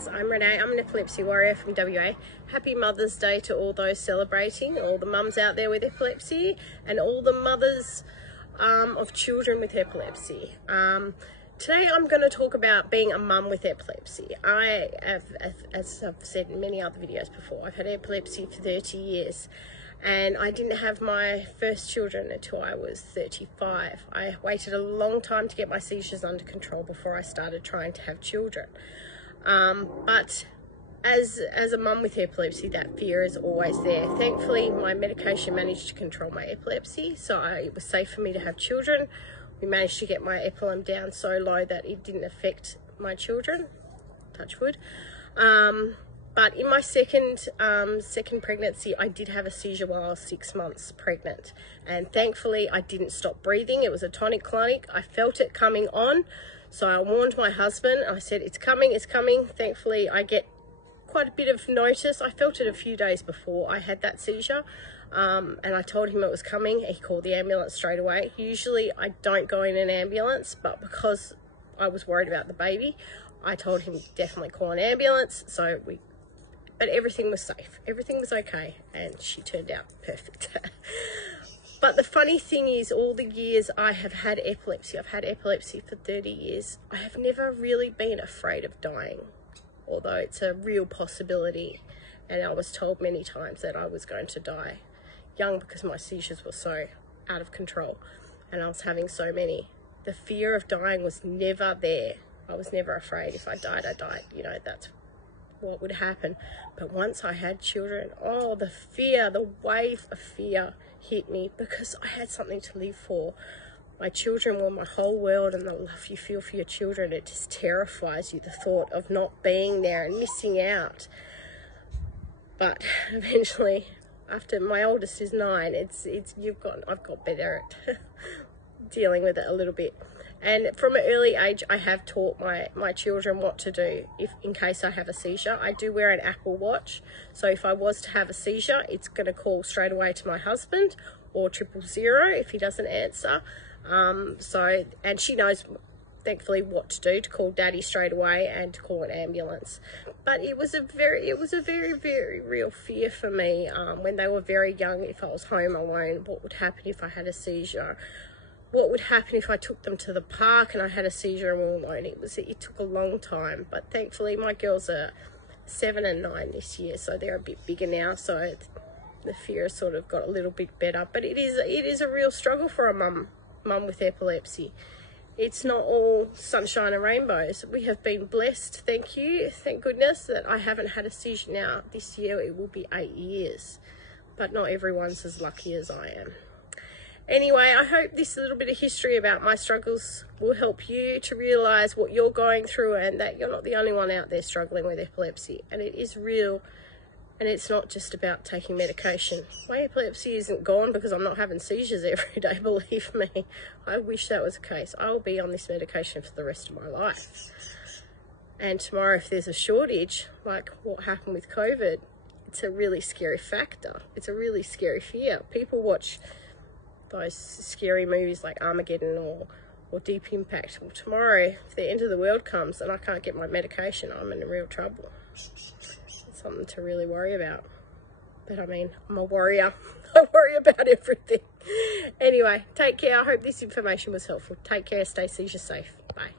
guys, I'm Renee. I'm an epilepsy warrior from WA. Happy Mother's Day to all those celebrating, all the mums out there with epilepsy and all the mothers of children with epilepsy. Today I'm going to talk about being a mum with epilepsy. I have, as I've said in many other videos before, I've had epilepsy for 30 years and I didn't have my first children until I was 35. I waited a long time to get my seizures under control before I started trying to have children. But as a mum with epilepsy, that fear is always there. Thankfully, my medication managed to control my epilepsy, so it was safe for me to have children. We managed to get my Epilem down so low that it didn't affect my children, touch wood. But in my second pregnancy, I did have a seizure while I was 6 months pregnant. And thankfully, I didn't stop breathing. It was a tonic-clonic. I felt it coming on. So I warned my husband. I said, it's coming, it's coming. Thankfully, I get quite a bit of notice. I felt it a few days before I had that seizure. And I told him it was coming. He called the ambulance straight away. Usually, I don't go in an ambulance, but because I was worried about the baby, I told him definitely call an ambulance. But everything was safe. Everything was okay. And she turned out perfect. But the funny thing is, all the years I have had epilepsy, I've had epilepsy for 30 years, I have never really been afraid of dying, although it's a real possibility. And I was told many times that I was going to die young because my seizures were so out of control and I was having so many. The fear of dying was never there. I was never afraid. If I died, I died. You know, that's what would happen. But once I had children, oh, the fear, the wave of fear hit me because I had something to live for. My children were my whole world, and the love you feel for your children, it just terrifies you, the thought of not being there and missing out. But eventually, after my oldest is 9, I've got better at dealing with it a little bit. And from an early age, I have taught my children what to do in case I have a seizure. I do wear an Apple Watch, so if I was to have a seizure, it's going to call straight away to my husband or 000 if he doesn't answer. And she knows, thankfully, what to do, to call Daddy straight away and to call an ambulance. But it was a very, very real fear for me when they were very young. If I was home alone, what would happen if I had a seizure? What would happen if I took them to the park and I had a seizure and we were alone? It took a long time, but thankfully my girls are 7 and 9 this year, so they're a bit bigger now, so the fear has sort of got a little bit better. But it is a real struggle for a mum with epilepsy. It's not all sunshine and rainbows. We have been blessed, thank goodness, that I haven't had a seizure now. This year it will be 8 years, but not everyone's as lucky as I am. Anyway, I hope this little bit of history about my struggles will help you to realise what you're going through and that you're not the only one out there struggling with epilepsy. And it is real, and it's not just about taking medication. My epilepsy isn't gone because I'm not having seizures every day, believe me. I wish that was the case. I will be on this medication for the rest of my life. And tomorrow, if there's a shortage, like what happened with COVID, it's a really scary factor. It's a really scary fear. People watch those scary movies like Armageddon or Deep Impact. Well, tomorrow, if the end of the world comes and I can't get my medication, I'm in real trouble. It's something to really worry about. But I mean, I'm a warrior. I worry about everything. Anyway, take care. I hope this information was helpful. Take care. Stay seizure safe. Bye.